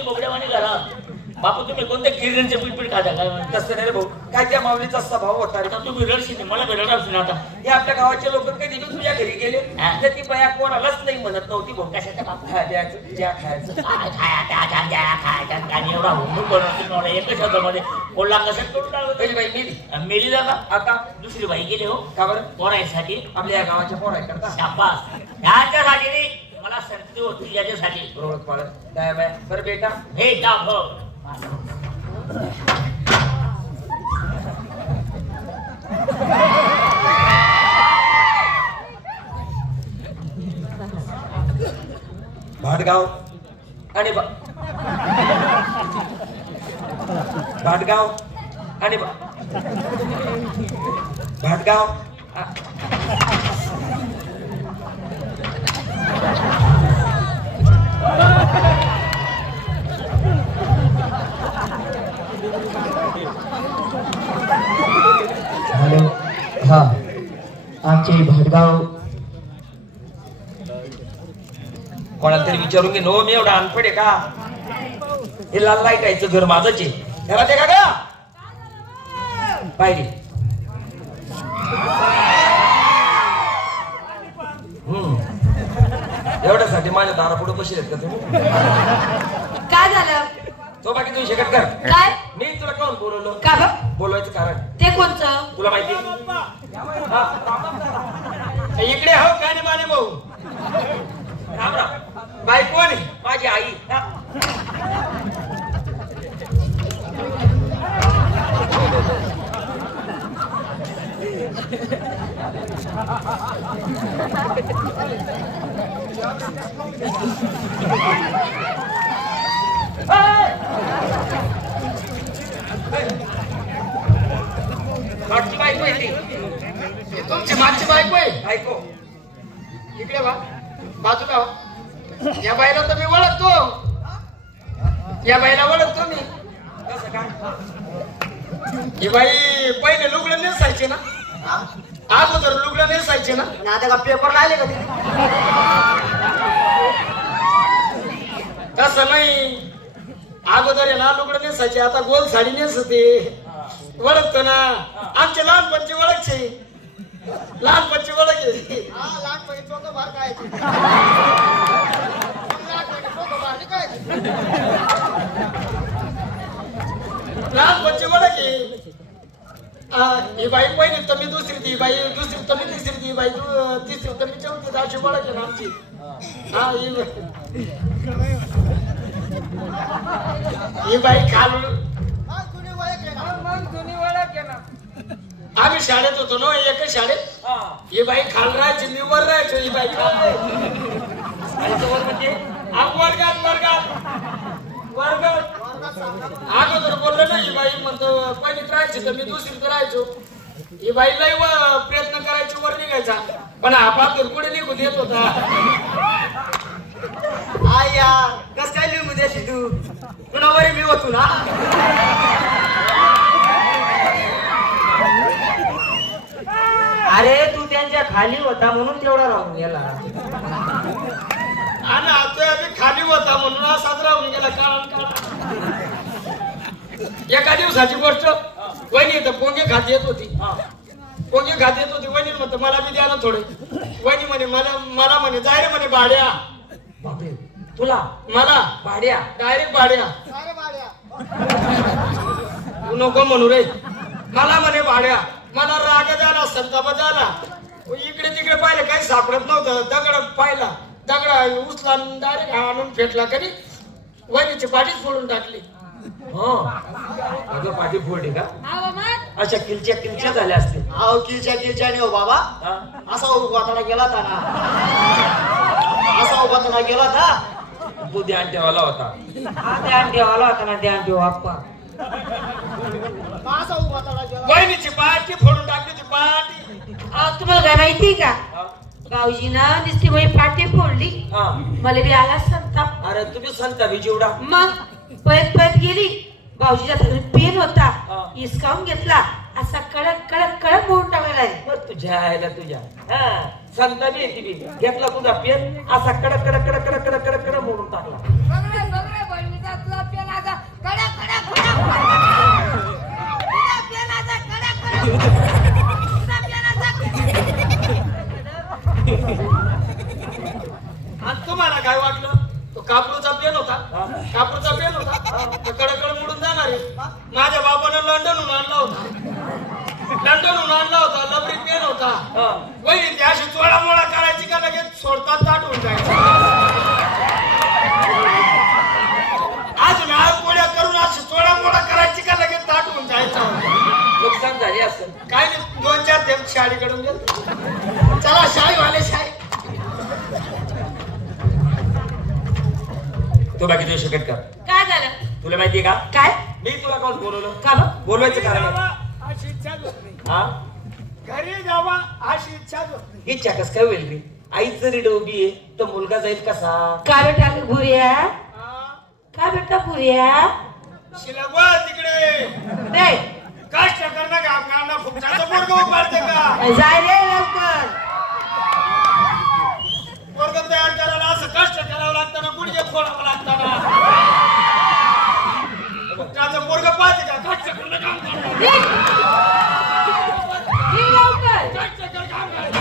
तुम्ही बोबड्यावानी घरा बापू तुम्ही कोणत्या गिरणीचे पीठ खाता काय तसं नाही रे भाऊ काय त्या माऊलीचा स्वभाव होता रे तुम्ही रडशी मला रडावशी ना आता हे आपल्या गावाचे लोक कधी बी तुझ्या घरी गेले तर ती बाया कोणालाच नाही म्हणत नव्हती भाऊ कशाचा बापू द्यायचं ज्या खायचं आणि एवढा हुंदू बनवतो मला एका शब्दामध्ये बोलला कशात करून टाळलं पहिली बाई मेली मेली जागा आता दुसरी बाई गेली हो का बरं पोरायसाठी आपल्या या गावाच्या पोराय करता शाबास ह्याच्यासाठी नाही मला संधी होती याच्यासाठी बरोबर पाळत काय बाय बरं बेटा हे टाक हो भाटगाव आणि भाटगाव आणि भाटगाव हॅलो हा आमचे भाटगाव कोणाला तरी विचारून घे नो मी एवढा अनपड आहे का हे लाल लाईटायचं घर माझंच आहे त्याला ते का ग पाहिली एवढ्यासाठी माझ्या दारापुढे बसले का तुम्ही काय झालं तो बाकी तुम्ही शेकट कर काय मी तुला कोण बोलवलं का ग बोलवायचं कारण ते कोणचं तुला माहिती इकडे हो काय नाही माने भाऊ राम राम बाई कोण आहे माझी आई मागची बायको आहे ती तुमची मागची बायको आहे ऐको इकडे वा बाजूला वा या बाईला तर मी ओळखतो या बाईला ओळखतो मी कसं काय ही बाई पहिले लुगडं नेसायचे ना अगोदर लुगडं नेसायचे ना आता का पेपर राहिले का तसं नाही अगोदर आहे ना लुगडं नेसायचे आता गोल साडी नेसते ओळखतो ना आमचे लहानपणची ओळखचे लहानपणची ओळख आहे लहानपणी चोखं भार काय लहानपणची ओळख आहे ही बाई पहिली तर मी दुसरी ती बाई दुसरी तर मी तिसरी ती बाई तिसरी तर मी चौथी अशी ओळख आहे ना आमची हा ही बाई खाल आम्ही शाळेत होतो ना एकच शाळेत ही बाई खाल राहायची मी वर राहायचो ही बाई वर्गात वर्गात वर्गात अगोदर बोललो ना ही बाई म्हणतो पहिलीत राहायची तर मी दुसरीत राहायचो ही बाई लई प्रयत्न करायची वर निघायचा पण हा पातूर पुढे निघून येत होता आया कस काय लिहून द्यायची तू कुणावरी मी होतो ना अरे तू त्यांच्या खाली होता म्हणून तेवढा राहून गेला आणि आता खाली होता म्हणून असाच राहून गेला कारण एका दिवसाची गोष्ट वहिनी तर पोंगे खात येत होती पोंगे खात येत होती वहिनी म्हणतो मला बी द्या ना थोडे वहिनी म्हणे मला म्हणे जाय रे म्हणे भाड्या बापरे तुला मला भाड्या डायरेक्ट भाड्या तू नको म्हणू रे मला म्हणे भाड्या मला राग झाला संताप झाला इकडे तिकडे पाहिलं काही सापडत नव्हतं दगड पाहिला दगड उचला डायरेक्ट आणून फेटला कधी वहिनीची पाठीच फोडून टाकली हो अगं पाठी फोडली का अशा किलच्या झाल्या असते अहो किलच्या नाही हो बाबा असा उभाताना गेला था ना असा उभाताना गेला था तू ध्यान ठेवायला होता ध्यान ठेवायला होता ना ध्यान ठेव आप्पा वहिनीची पाठी फोडून टाकली ती पाठी तुम्हाला काय माहिती का भाऊजीनं नुसती माझी पाठी फोडली मला बी आला संताप अरे तुम्ही संता बी जेवढा मग पळत गेली भाऊजीच्या हातात पेन होता हिसकावून घेतला असा कडक कडक कडक मोडून टाकलेला आहे तुझ्या आयला तुझ्या संता बी येते बी घेतला तुझा पेन असा कडक कडक कडक कडक कडक कडक कडक मोडून टाकला कापूरचा पेन होता कडकड मोडून जाणार आहे. माझ्या बाबानं लंडनहून आणला होता लबडी पेन होता. वहिनी ती अशी चोळामोळा करायची का लगेच सोडतात ताटून जायचं. अजून आज पोळ्या करून अशी चोळामोळा करायची का लगेच ताटून जायचं. नुकसान झाले असं काय नाही 2-4 थेंब शाळेकडून गेलो. चला शाळेवाले शाळे. तू बाकी देऊ शकत का? काय झालं? तुला माहितीये का काय? मी तुला कोण बोलवलं? का बरं? बोलवायचं कारण आहे. अशी इच्छा होत नाही. हा घरी जावा अशी इच्छा होत नाही. इच्छा कस काय होईल रे? आई जरी डोबी आहे तर मुलगा जाईल कसा? का बेटा भुरिया? का बेटा भुरिया? शिलगवा तिकडे नाही कष्ट करणं का आपल्याला फुकटाचं पोरगं उभारते का? जाय रे लवकर. पोरगं तयार करायला असं कष्ट करावं लागतं ना, गुडघे फोडावं लागतं ना. फुकटाचं पोरगं पाहते का? कष्ट करणं काम करतं. ये लवकर. कष्ट कर काम करतं.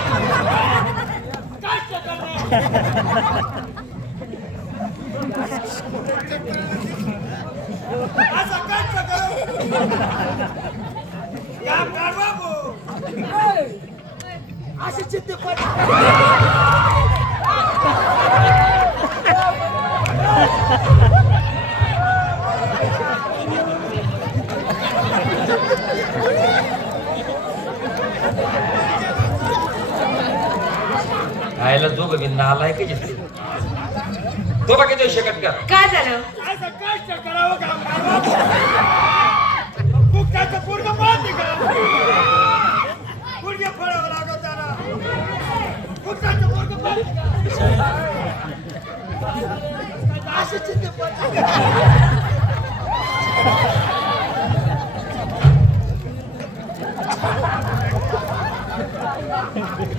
कष्ट करणं. असं कष्ट कर. काम कर बाबू. अशी चित्ते पड. खायला दोघं बी नालायकच असते. तो बाकी देऊ शकत का? काय झालं? असं कष्ट करावं काम करावं. फुकटाचं पोरगं पाहते का? गुडघे फोडावं लागत त्याला. फुकटाचं पोरगं पाहते का? अशी चित्ते पड.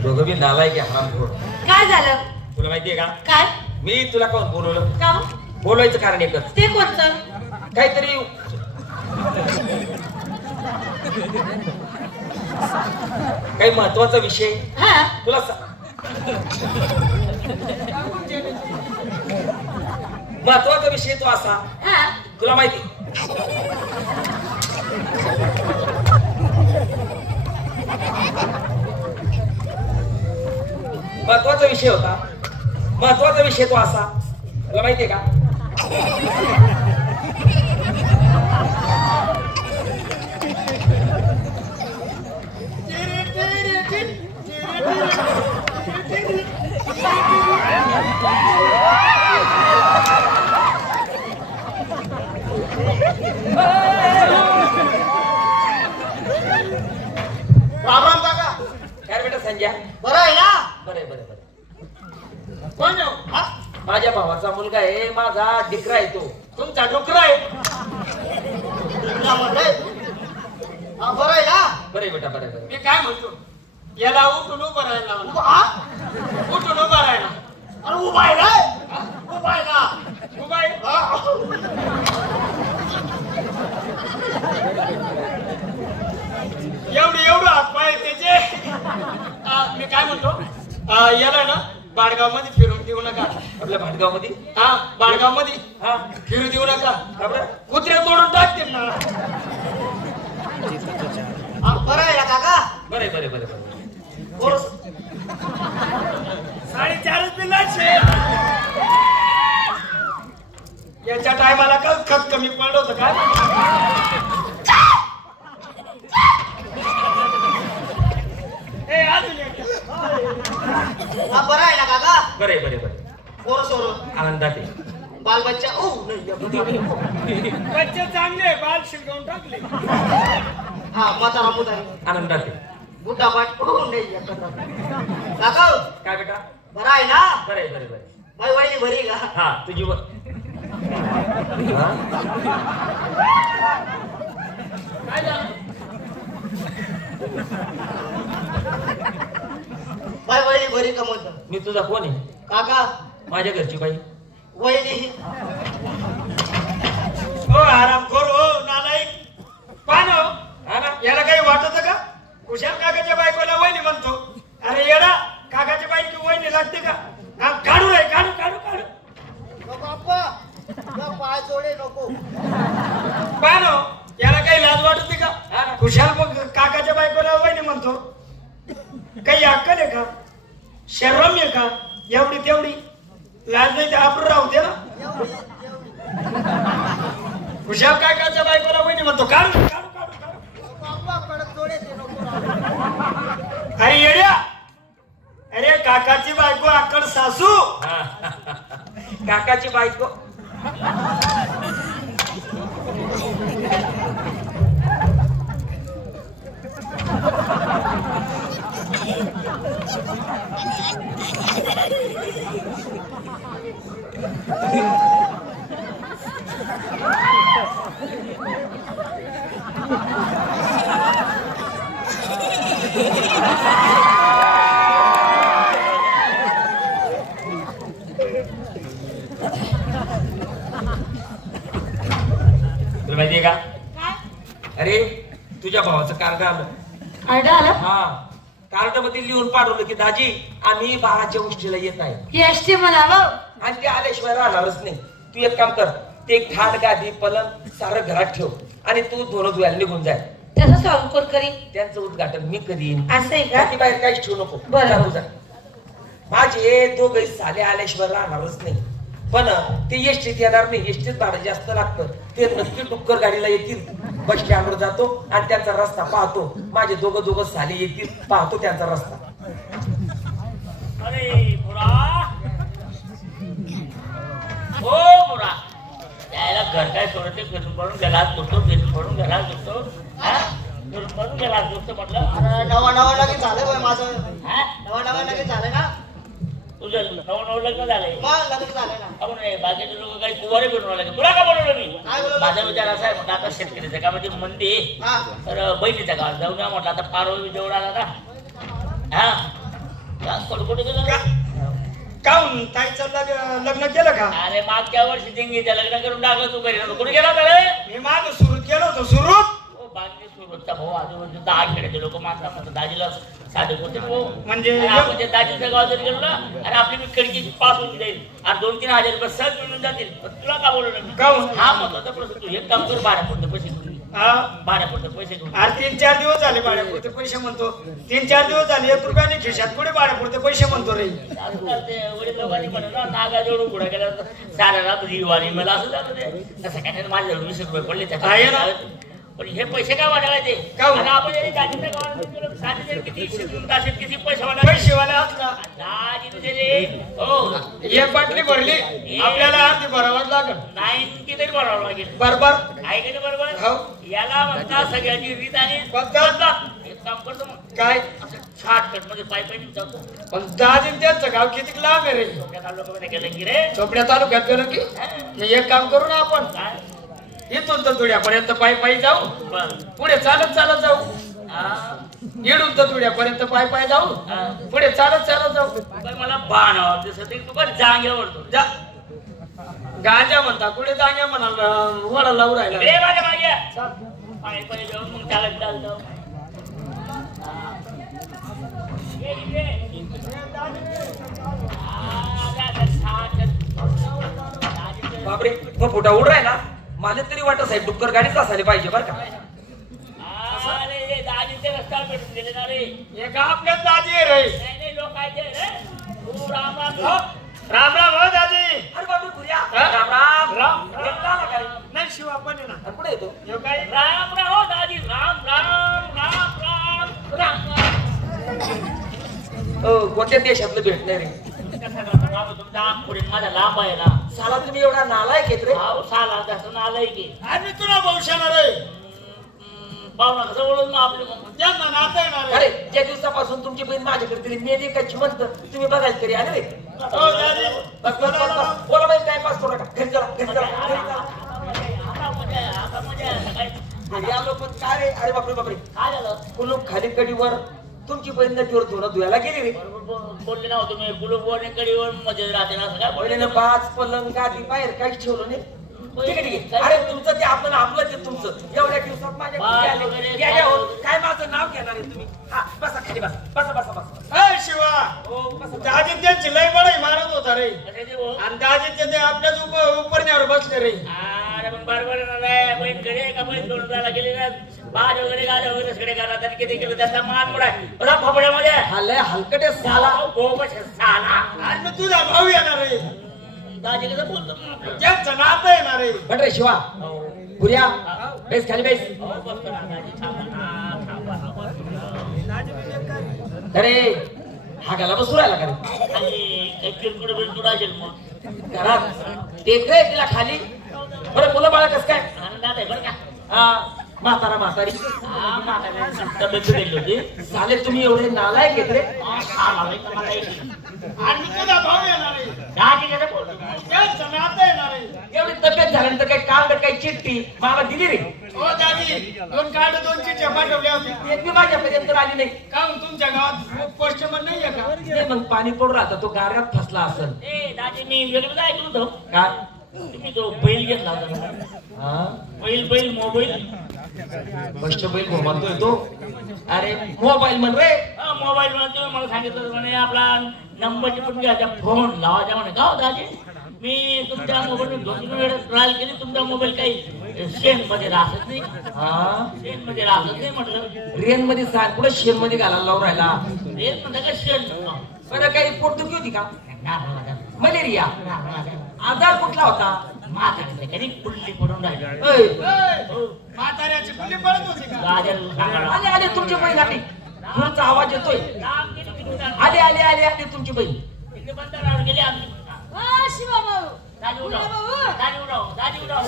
दोघं बी नालायक आहे हरामखोर. काय झालं? तुला माहितीये का काय? मी तुला कोण बोलवलं? का मग? बोलवायचं कारण एकच. ते कोणतं? काहीतरी काही महत्वाचा विषय हा तुला महत्वाचा विषय तो असा. हा तुला माहिती महत्वाचा विषय होता. महत्वाचा विषय तो असा. तुला माहितीये का राम काका. काय बेटा संजय? बरं आहे ना? बरे बरे बरे. कोण जाऊ? हा? माझ्या भावाचा मुलगा आहे. माझा डिकरा आहे तो. तुमचा डोकरा आहे. इकडं म्हणलंय. हा, बरं आहे ना? बरे बेटा बरे बरे. मी काय म्हणतो, याला उठून उभं राहायला लावलं. हा? उठून उभा राहायला. अरे उभा आहे ना? उभा आहे ना? उभा आहे. हा. एवढं हात पाय त्याचे. मी काय म्हणतो, याला ना बाडगाव मध्ये फिरून देऊ नका. आपल्या भाटगाव मध्ये हा, बाडगाव मध्ये हा फिरू देऊ नका. का बरं? कुत्रे तोडून टाकतील ना. हा, बरं आहे ना काका? बरे बरे बरे बरे. बरं. 4.5 बिलाचे. याच्या टायमाला का खत कमी पडलं होतं काय? ए अजून एक. हा, बरं आहे ना काका? बरे बरे बरे. पोरं सोरं आनंदात आहे. बाल बच्चा ओ नाही. बच्चे चांगले, बाल शिकवून टाकले. हा, म्हातारा मुतारी आनंदात आहे. बुड्ढा पाठ नाही. काका काय बेटा? बरं आहे ना? बरे बरे बरे. माझी वहिनी बरी का? हा तुझी हा? काय झालं? माझी वहिनी बरी का म्हणतो? मी तुझा कोण आहे? काका माझ्या घरची बाई. वहिनी हो आराम करू नालायक. पाहणं हा ना? याला काही वाटत का? कुशाल काकाच्या बायकोला वहिनी म्हणतो. अरे येडा, काकाच्या बायकी वहिनी लागते का? काढू रे, काढू काढू काढू. बाप्पा जोडे नको. पानो याला काही लाज वाटते का? खुशाल मग काकाच्या बायकोला वहिनी म्हणतो. काही अक्कल आहे का? शरम आहे का? एवढी तेवढी लाज नाही, ते आपण राहू दे ना. खुशाल काकाच्या बायकोला वहिनी म्हणतो. काढू काढू काढू काढू. जोडे ते नको. अरे येड्या, अरे काकाची बायको अक्कल सासू. काकाची बायको तुला माहितीये का? अरे तुझ्या भावाचं कार्ड आलं. कार्ड आलं? हा, कार्ड मध्ये लिहून पाठवलं की दाजी आम्ही बाळाच्या गोष्टीला येत आहे एसटी म्हणावं. आणि ते आल्याशिवाय राहणारच नाही. तू एक काम कर, ते एक खाट गादी पलंग सारं घरात ठेव आणि तू धुणं धुवायला निघून जाय. तसं सॉल्व कोण करी? त्यांचं उद्घाटन मी करीन. असं आहे का? बाकी बाहेर काहीच ठेवू नको. बरं. जा तू जा. माझे दोघे साले आल्याशिवाय राहणारच नाही. पण ते एसटीत येणार नाही. एसटीत भाडं जास्त लागतं. ते नक्की डुक्कर गाडीला येतील. बस स्टँडवर जातो आणि त्यांचा रस्ता पाहतो. माझे दोघं साले येतील, पाहतो त्यांचा रस्ता. अरे बुरा हो बुरा त्याला घर काय सोडते फिरून पडून गेला दुसतो फिरून पडून गेला दुसतो फिरून पडून गेला दुसतो म्हटलं. अरे नवा नवा लगेच झालं बाई माझं. हा नवा नवा लगेच झालं ना. तुझं नऊ लग्न झालंय. मग लगेच झालं ना. आपण बाकीचे लोक काही कुवारे बनवून आले. तुला का बनवलं मी? काय बोलवलं? माझा विचार असा आहे म्हटलं आता शेतकऱ्याचं का म्हणजे मंदी हा. तर बहिणीच्या गावात जाऊ ना म्हटलं. आता पारो जेवढा आला ना हा जास्त कुठे गेलं. काहून ताईचं लग्न केलं का? अरे मागच्या वर्षी दिंगीचं लग्न करून टाकलं तू घरी कुठे गेला का रे? मी माग सुरू केलं होतं. सुरू बांधणी सुरतचा भाऊ आजूबाजू 10 खेड्याचे लोक मात्र दाजीला साधे होते भाऊ. म्हणजे आणि आपण ते दाजीच्या गावात जरी गेलो ना आणि आपली मी कडकीची पास होऊन जाईल आणि 2-3 हजार रुपये सहज मिळून जातील. पण तुला का बोलवलं मी? काहून? हा महत्वाचा प्रश्न. तू एक काम कर, भाड्यापुरते पैसे घेऊन हा. भाड्यापुरते पैसे घेऊन आज 3-4 दिवस झाले भाड्यापुरते पैसे म्हणतो. 3-4 दिवस झाले 1 रुपयाने खिशात पुढे भाड्यापुरते पैसे म्हणतो रे. ते वडील लोकांनी म्हणलं नागा जेवढं पुढे गेला साऱ्या रात रिवारी मला असं झालं ते. तसं काय नाही, माझ्याजवळ 20 रुपये पडले आहे ना? त्याच्या. पण हे पैसे काय वाढायचे? काहून? आणि आपण जरी दाजीच्या गावात गेलो, साधी जरी किती शिकून असेल किती पैसे वाढायचे? पैसेवाले असला दाजीने दिले हो एक बाटली भरली आपल्याला अर्धी भरावंच लागल. 90 तरी भरावं लागेल. बरोबर आहे का नाही बरोबर? हो. याला म्हणतात सगळ्याची रीत आणि पद्धत. एक काम करतो मग काय? शॉर्टकट मध्ये पाय जातो. पण दाजी त्यांचं गाव किती लांब आहे रे? त्या लोकांमध्ये गेलं की रे चोपड्या तालुक्यात गेलं की हे एक काम करू ना आपण. काय इथून तर तुड्यापर्यंत पायी जाऊ. बरं. पुढे चालत जाऊ. हा. इडून तर तुड्यापर्यंत पायी जाऊ. हा. पुढे चालत जाऊ. पण मला बाण आवडते सध्या तू पण जांगे आवडतो. जा गांजा म्हणता कुठे जांग्या म्हणाल वडा लावू राहिला. रे माझ्या मागे पाय पाय जाऊन मग त्याला चाल जाऊ. बापरे तो फुटा उड राहिला. मला तरी वाटत साहेब डुक्कर गाडीच असायला पाहिजे बरं का. दाजीचे रस्त्यावर भेटून गेले ना रे. एक आपल्याच दाजी आहे रे. नाही लोक काय ते रे तू राम राम राम हो दाजी. अरे बापरे पुऱ्या हा? राम राम राम. एकटा आला का रे? नाही शिवा पण आहे ना. आणि कुठे येतो? ह्यो काय राम राम हो दाजी राम राम राम राम राम कोणत्या देशातलं भेटणार रे? तुमचा पुढे माझा लांब आहे ना. साला तुम्ही एवढा नालायक आहेत रे. हा साला जास्त आलाय की आम्ही तुला भविष्याला रे. पाहुणा कसं बोलून आपले त्यांना नाता येणार रे. अरे ज्या दिवसापासून तुमची बहीण माझ्याकडे तरी मेली का जिवंत तुम्ही बघायला तरी आले रे. हो दाजी. बस बस बस बस. बोला बाई काय पास करू नका. घरी चला घरी चला घरी चला. घरी आलो पण काय रे? अरे बापरे बापरे. काय झालं? कुलूप खाली कडीवर तुमची बहीण नदीवर धुणं धुवायला गेली रे. बोलले ना तुम्ही कुलूप वर कडीवर मध्ये राहते ना काय बोलले पहिल्यानं 5 पलंग गादी बाहेर काहीच ठेवलं नाही. ठीक आहे ठीक आहे. अरे तुमचं ते आपलं ते तुमचं. एवढ्या दिवसात माझ्या घरी आले. काय माझं नाव घेणार आहे तुम्ही? हा बसा खाली बसा बसा बसा बसा. ए शिवा हो बसा. दाजी त्यांची लय बळी मारत होता होता रे कशाची हो? आणि दाजीचे ते आपल्याच उपरण्यावर बसले रे. अरे मग बरोबर ना बहीण कडे का बहीण दोन जायला गेली ना बाज वगैरे गाड्या वगैरे सगळे घरात आणि किती केलं त्याचा मान मोडा बघा फापड्यामध्ये हल्ले हलकटे साला गोपच साला आणि मग तुझा भाऊ येणार रे. दाजी कसं बोलतो त्यांचं नातं येणार रे. पण रे शिवा पुऱ्या बेस खाली बेस. बसतो ना दाजी थांबा अरे हा गाला बसू राहिला का रे? आणि काही किरकोळ बिरकोळ असेल मग घरात टेक रे तिला खाली. बरं मुलं बाळा कसं काय? आनंदात आहे बरं का म्हातारा म्हातारी हा म्हाताऱ्याची तब्येत बिघडली होती झाले तुम्ही एवढे नालायक आहेत रे. आणि तुझा भाऊ येणार रे. दाजी कसं बोलतो त्यांचं नातं येणार रे. एवढी तब्येत झाल्यानंतर काही काम काही चिठ्ठी मला दिली रे. हो दादी 2 कार्ड 2 चिठ्ठ्या पाठवल्या होत्या. एक बी माझ्यापर्यंत आली नाही. का मग तुमच्या गावात पोस्टमन नाहीये का? ते मग पाणी पडू राहतं तो गारगात फसला असेल. ए दाजी मी वेगळं ऐकलं होतं काय? तुम्ही तो बैल घेतला होता हा बैल मोबाईल कष्ट बैल म्हणतोय तो. अरे मोबाईल म्हण रे. मोबाईल मध्ये तुम्ही मला सांगितलं होतं म्हणे आपला नंबरची पण घ्यायचा फोन लावायचा म्हणे का दाजी मी तुमच्या मोबाईल 2-3 वेळा ट्रायल केली तुमचा मोबाईल काही शेण मध्ये राहत नाही हा शेण मध्ये राहत नाही म्हटलं रेन मध्ये सांग कुठे शेण मध्ये घालायला लावून राहिला. रेत म्हणता का शेण बरं काही पोटदुखी होती का? मलेरिया आजार कुठला होता? म्हाताऱ्याचं कधी कुल्ली पडून राहिली ऐ, म्हाताऱ्याची मुली पडत होती का? गाजर सांगायला आले आले तुमची बहीण आली. पुढचा आवाज येतोय. काम केलं तिकडे आले आले आले आले तुमची बहीण. तिकडे बंदरावर गेली आमची शिवाभाऊ दाजी उडाव दाजी उडाव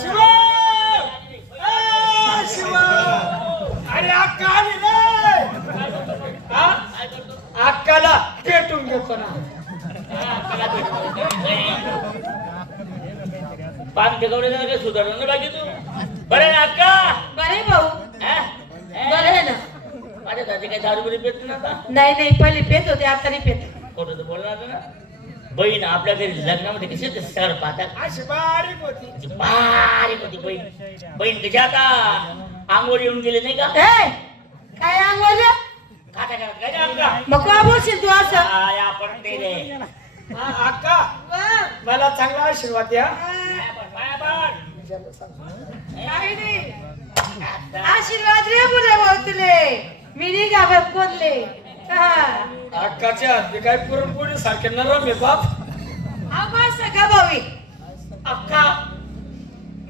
ए, शिवा! अरे अक्का आली रे. हा? अक्काला पेटून घेतो ना. पान फेकवले काही सुधारणा नाही पाहिजे तू बरं ना अक्का बरे भाऊ बरे ना. माझ्या दादी काही दारू बिरू पेत नाही आता नाही नाही पहिले पेत होते आता नाही पेत. खोटं तर बोलणार ना बहीण आपल्या घरी लग्नामध्ये कशी होते सर पाहतात अशी बारीक होती. बारीक होती बहीण कशी आता आंघोळ येऊन गेले नाही का ए, काय अंगवलं खाता करत काय अक्का मग का बोलशील तू असं? काय आपण ते रे अक्का मला चांगला आशीर्वाद द्या. काही नाही आशीर्वाद रे मुले भाऊ तुले मी नाही घाबरत कोणले. अक्काच्या हात काय पुरणपोळी सारखे नरम आहे बाप. आम्हा सगळा भावी अक्का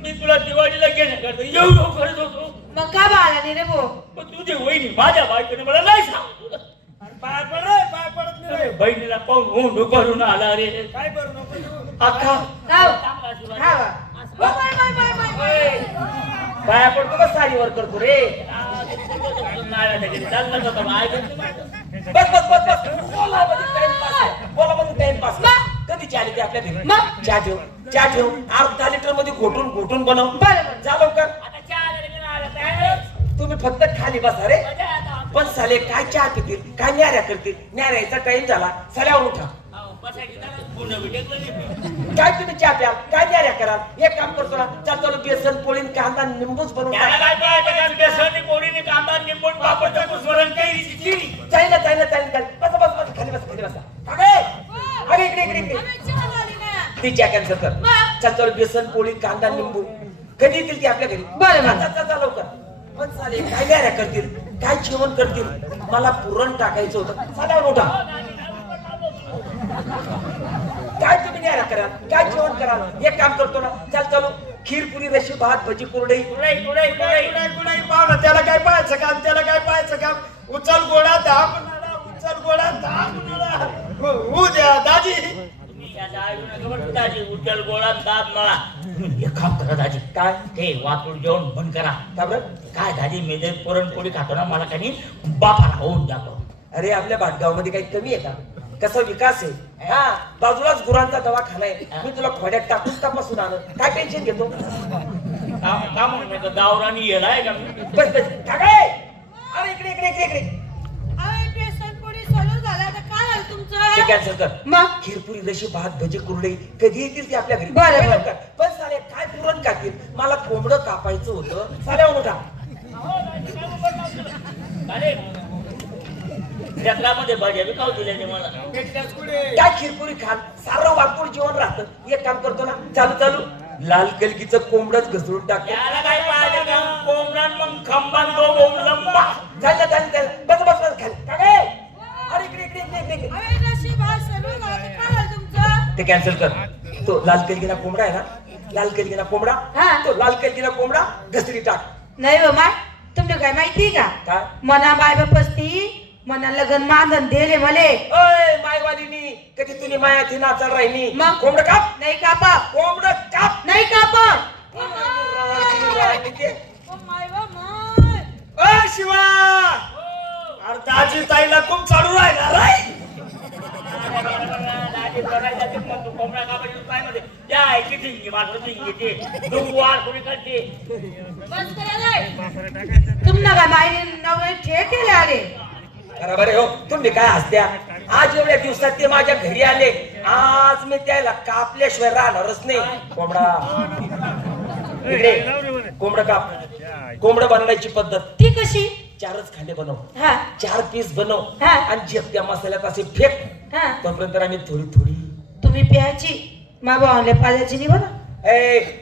मी तुला दिवाळीला घेण्याकरता येऊ करत होतो मग का बाळा नाही रे भाऊ. पण तुझी वहिनी माझ्या बायकोने मला नाही सांगितलं पाय पड रे, पाय पडत नाही रे. बहिणीला पाहून होऊन भरून आला रे काय करू नको. अक्का पाया पडतो का साडीवर करतो रे. बस बस बस बस बोला मध्ये टाइमपास आहे. बोला मध्ये टाइमपास कधी चहा ते आपल्या घरी मग? चहा ठेव अर्धा लिटर मध्ये घोटून घोटून बनव. बरं. जा लवकर. तुम्ही फक्त खाली बसा रे. पण साले काय चहा पितील काय न्याऱ्या करतील. न्याऱ्याचा टाइम झाला साल्यावर उठा. काय तुम्ही चहा प्याल काय न्याऱ्या कराल. एक काम करतो ना चालतो बेसन पोळी कांदा निंबूच बनवून चालेल चालेल चालेल बस बस बस खाली बस खाली बसा. अरे इकडे इकडे इकडे ती चहा कॅन्सल कर. चालतो बेसन पोळी कांदा निंबू कधी येतील ती आपल्या घरी. बरं लवकर. पण चाले काय न्याऱ्या करतील काय जेवण करतील. मला पुरण टाकायचं होतं साल्यावर उठा. काय तुम्ही न्यारा कराल काय जेवण कराल. एक काम करतो ना चालू खीर पुरी रशी भात भजी कुरडई कुणाई पाहुणा त्याला काय पाहायचं काम त्याला काय पाहायचं काम. उचल गोळा 10 कुणाला उचल गोळा 10 कुणाला उद्या दाजी उज्जल गोळा दाब मला एक काम करा दाजी काय ते वातून जेवण बंद करा का बरं. काय दाजी मी जर पुरणपोळी खातो ना मला काही बाफाला होऊन जातो. अरे आपल्या भाटगाव मध्ये काही कमी आहे का. कसा विकास आहे. हा बाजूलाच गुरांचा दवाखाना आहे. मी तुला खोड्यात टाकून तपासून आणत काय टेन्शन घेतो. का म्हणतो गावरानी येलाय का बस बस टाकाय. अरे इकडे इकडे इकडे इकडे ते कॅन्सल कर. मग खीरपुरी जशी भात भजी कुरडई कधी येतील ती आपल्या घरी. बरं, बरं. कर. पण साले काय पुरण खातील. मला कोंबडं कापायचं होतं साल्यावर उठा. जत्रामध्ये भाज्या बी खाऊ दिल्या ते मला. काय खिरपुरी खान सारं वाटून जेवण राहतं. एक काम करतो ना, चालू चालू लाल कलगीचं कोंबडच घसरून टाक. याला काय पाहिजे का कोंबडान मग खंबान तो बोंब लंबा. झालं झालं झालं, बस बस बस खाली. काय अरे इकडे इकडे इकडे इकडे. ते कॅन्सल कर. तो लाल कलगीला कोंबडा आहे ना, लाल कलगीला कोंबडा, तो लाल कलगीला कोंबडा घसरी टाक. नाही हो माय, तुमने काय माहिती का? काय मना बाय बापस्ती मना लग्न मानधन दिले मले. ओय मायवालीनी कधी तुझी मायाची नाचल राहिनी. मग कोंबडं काप. नाही कापा. कोंबडं काप. नाही कापा. ओ शिवा, अरे दाजी ताईला खूप चालू राहिला रे. कोंबडा कापायची काय मध्ये त्या ऐकी ढिंगी मात्र ढिंगीचे डुंगवार कोणी करते. तुमना काय माहिती नवरे ठे केले आले. बरोबर हो, तुम्ही काय हसत्या. आज एवढ्या दिवसात ते माझ्या घरी आले. आज मी त्याला कापल्याशिवाय राहणारच नाही. कोंबडा इकडे. कोंबडं काप. कोंबडं बनवायची पद्धत ती कशी? 4च खांडे बनव. हा 4 पीस बनव हा. आणि जे त्या मसाल्यात असे फेक. हा. तोपर्यंत आम्ही थोडी थोडी. तुम्ही प्यायची मा भावाला पाजायची नाही बरं.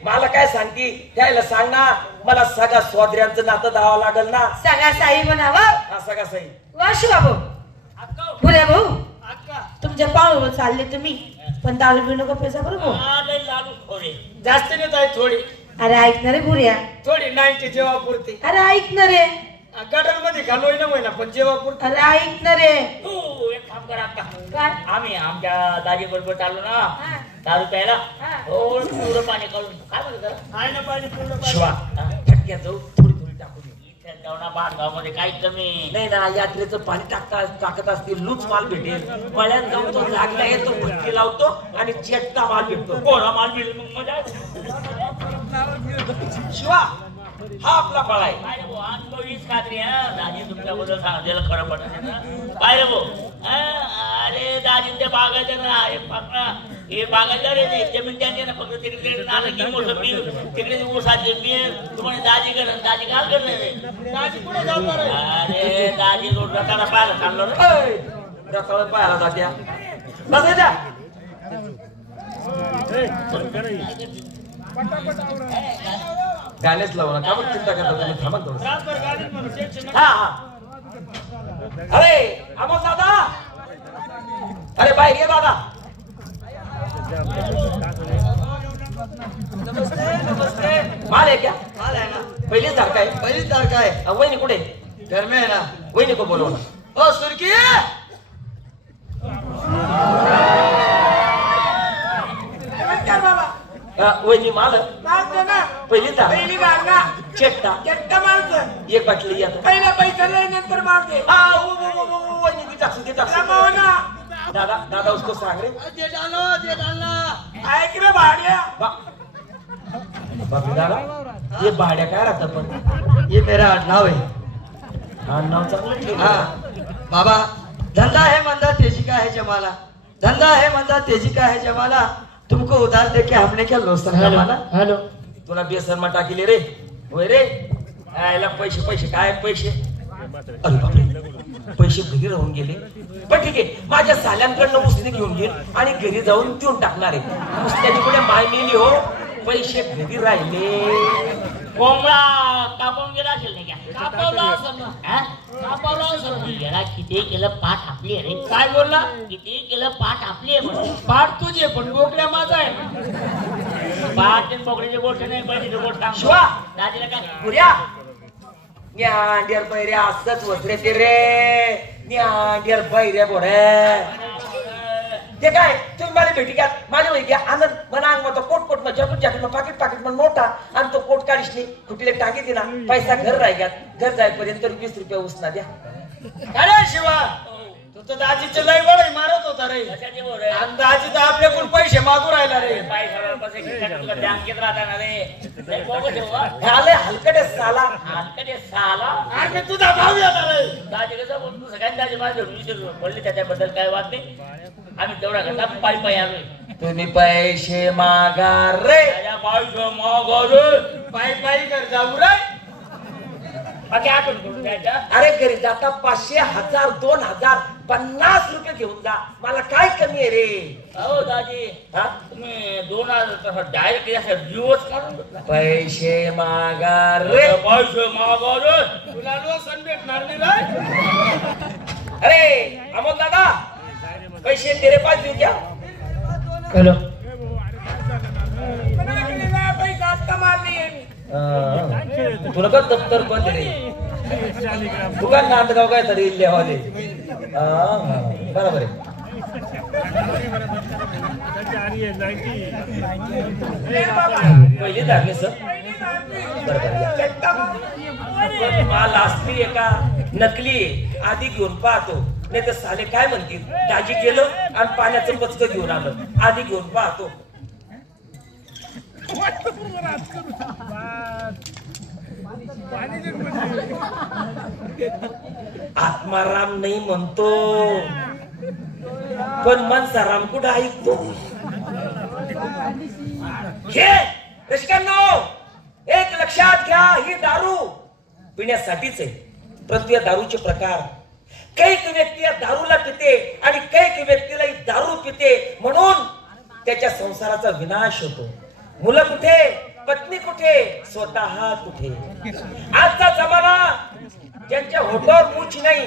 मला काय सांगती त्याला सांग ना, मला सगळ्या स्वाद्र्यांचं नातं दावा लागल ना. सगळा साई बनावा. हा सगळा सही. वा शिवा भाऊ, बुऱ्या भाऊ, तुमच्या पावलं चालले तुम्ही, पण दारू पिऊ नका पैसा बरं भाऊ. लाडू खोरे जास्त नाही ताई, थोडी अरे ऐकणार रे बुऱ्या. थोडी 90 जेव्हा पुरते. अरे ऐकणार रे. गटर मध्ये घालोय ना महिना, पण जेव्हा पुरते. अरे ऐकणार रे. तू एक काम कर अक्का. काय? आम्ही आमच्या दाजी बरोबर चाललो ना हा. दारू प्यायला. हा. थोडं पाणी काढून काय म्हणतात आहे ना पाणी पूर्ण. शिवा फटक्यात जाऊ थोडी थोडी टाकू दे. इथे जाऊना बांधगाव मध्ये काही कमी नाही ना, यात्रेचं पाणी टाकत असतील लूच माल भेटेल. मळ्यात जाऊन तो लागला आहे तो भट्टी लावतो आणि चेटका माल भेटतो. कोरा माल मिळेल मग मजा येते. शिवा हा आपला फळ आहे. काय रे भाऊ, अनुभव हीच खात्री हा दाजी तुमच्याबद्दल सांगितलेलं खरं पडत ना. काय रे भाऊ, अरे दाजींच्या बागाच्या ना हे बागाच्या रे जमीन त्यांनी ना फक्त तिकडे नालं की मोसंबी तिकडे ऊसाची मी तुम्हाला दाजी कर दाजी काल करणार दाजी कुठे जाणार आहे? अरे दाजी रोड रस्त्याला पाहायला चाललो रे. रताळ पाहायला जात्या बस द्या. गाण्याच लावला का मग चिंता करता तुम्ही. थांबा थोडं. रातभर गाडीत म्हणून टेन्शन हा हा. अरे अमोल दादा, अरे बाहेर ये दादा. नमस्ते नमस्ते. माल आहे क्या? माल आहे ना, पहिलीच सारखा आहे. पहिलीच तारखा आहे. वहिनी कुठे? घर में आहे ना. वहिनी को बोलव ना. ओ सुरकी, वहिनी माल मारतो ना. पहिली तार पहिली गाड ना. चेट्टा चट्टा मारतो. एक बाटली आता. पहिला पैसा लय नंतर मारते. वहिनी ती टाकू ती टाकू. जमाव ना. दादा दादा उसको सांग रे. दे डालना. ऐक रे भाड्या. बापरे दादा, हे भाड्या काय राहतं पण? ये मेरा नाव है. हा नाव चांगलं ठेवलं. हाँ बाबा, धंधा है मंदा तेजी का है जमाना. धंधा है मंदा तेजी का है जमाना. तुमको उधार देके हमने क्या लोसन जमाना. हॅलो. तुला बेसन मा टाकीले रे. होय रे. यायला पैसे पैसे काय पैसे. अरे बापरे, पैसे घरी राहून गेले. पण ठीक आहे, माझ्या साल्यांकडनं उसने घेऊन घेईन आणि घरी जाऊन देऊन टाकणार आहे. उसल्याची पुढे माय नेली हो. पैसे घरी राहिले. कोंबडा कापून गेला असेल नाही का? कापवला असेल ना. कापवला असेल ना. गेला किती केलं पाठ आपली आहे रे. काय बोलला? किती केलं पाठ आपली आहे म्हणून. पाठ तुझे पण बोकड्या माझा आहे. पाठ आणि बोकड्याची गोष्ट नाही, पहिली गोष्ट सांग. शिवा दाजीला काय पुऱ्या न्याड्यार बैऱ्या असंच वसरे ते रे. न्याड्यार बैऱ्या गोरे ते काय तुम्ही मला भेटी घ्या. माझ्या वही घ्या आनंद मना मग तो कोट कोट जॅकेट जॅकेट पाकिट पाकिट मग नोटा आणि तो कोट काढिसली कुठले टाकी दे ना. पैसा घर राहिल्यात. घर जाईपर्यंत 20 रुपये उसना द्या. अरे शिवा, तू तर दाजीचे लय वडे मारत होता रे. कशाचे बोल रे? आणि दाजी तर आपल्याकडून पैसे मागू राहिला रे. पैशावर पैसे खिशात बँकेत राहताना रे. लय बोगस आहे बुवा. झाले हलकटे साला. हलकटे साला. अरे मी तुझा भाव येणार रे. दाजी कसं बोलतो सगळ्यांनी दाजी माझ्या 20 रुपये पडले, त्याच्याबद्दल काय वाद नाही. आम्ही तेवढा करता पायी पायी आलोय. तुम्ही पैसे मागा रे. त्याच्या पैसे मागवले. पायी पायी कर जाऊ रे. बाकी आठवण करून द्यायच्या. अरे घरी जाता 500, 1000, 2000, 50 रुपये घेऊन जा. मला काय कमी आहे रे. हो दाजी हा? तुम्ही 2000 डायरेक्ट दिवस काढून घेतला. पैसे मागा रे. पैसे मागा रे. तुला लोसन भेटणार नाही रे. अरे अमोल दादा, पैसे तेरे पास देऊ क्या? हॅलो तुला का दप्तर बंद रे. तुला नांदगाव काय तरी इल्लेवाले. बरोबर आहे. पहिली धारली सर. बरोबर. माल असली आहे का नकली आहे आधी घेऊन पाहतो. नाही तर साले काय म्हणतील, दाजी गेलं आणि पाण्याचं पचकं घेऊन आलं. आधी घेऊन पाहतो. आत्माराम नाही म्हणतो, पण मनसाराम कुठं ऐकतो. हे रसिकांनो, एक लक्षात घ्या, ही दारू पिण्यासाठीच आहे. परंतु या दारूचे प्रकार, कैक व्यक्ती या दारूला पिते आणि कैक व्यक्तीला ही दारू पिते म्हणून त्याच्या संसाराचा विनाश होतो. मुलं कुठे, पत्नी कुठे, स्वतः कुठे. आजचा जमाना ज्यांच्या होटावर मूछ नाही,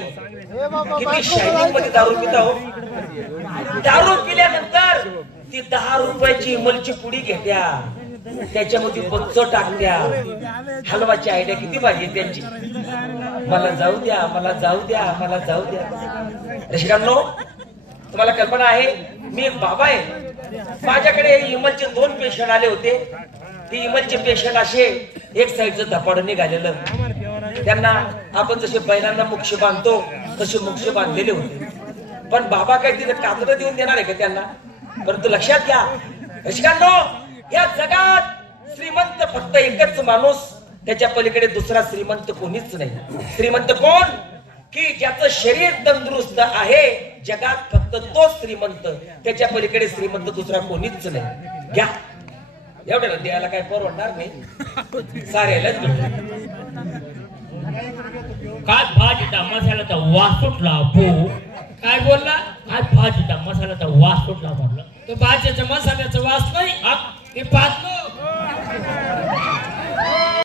किती शायनिंग मध्ये दारू पिता हो. दारू पिल्यानंतर ती 10 रुपयाची इमलची पुडी घेत्या, त्याच्यामध्ये बच्च टाकत्या. हलवाची आयडिया किती पाहिजे त्यांची. मला जाऊ द्या, मला जाऊ द्या, मला जाऊ द्या. रसिकांनो, तुम्हाला कल्पना आहे, मी एक बाबा आहे. माझ्याकडे इमलचे 2 पेशंट आले होते. ते इमलचे पेशंट असे एक साईडचं धपाडून निघालेलं. त्यांना आपण जसे बैलांना मुक्ष बांधतो तसे मुक्ष बांधलेले होते. पण बाबा काही तिथे कातडं देऊन देणार आहे का त्यांना? परंतु लक्षात घ्या रसिकांनो, या जगात श्रीमंत फक्त एकच माणूस, त्याच्या पलीकडे दुसरा श्रीमंत कोणीच नाही. श्रीमंत कोण? की ज्याचं शरीर तंदुरुस्त आहे. जगात फक्त तोच श्रीमंत, त्याच्या पलीकडे श्रीमंत दुसरा कोणीच नाही. घ्या, एवढ्याला द्यायला काय परवडणार नाही. साऱ्यालाच काय भाजीचा मसाल्याचा वास सुटला. काय बोलला? काय भाजीचा मसाल्याचा वास सुटला म्हटलं. तो भाजीच्या मसाल्याचा वास नाही, ते पाहतो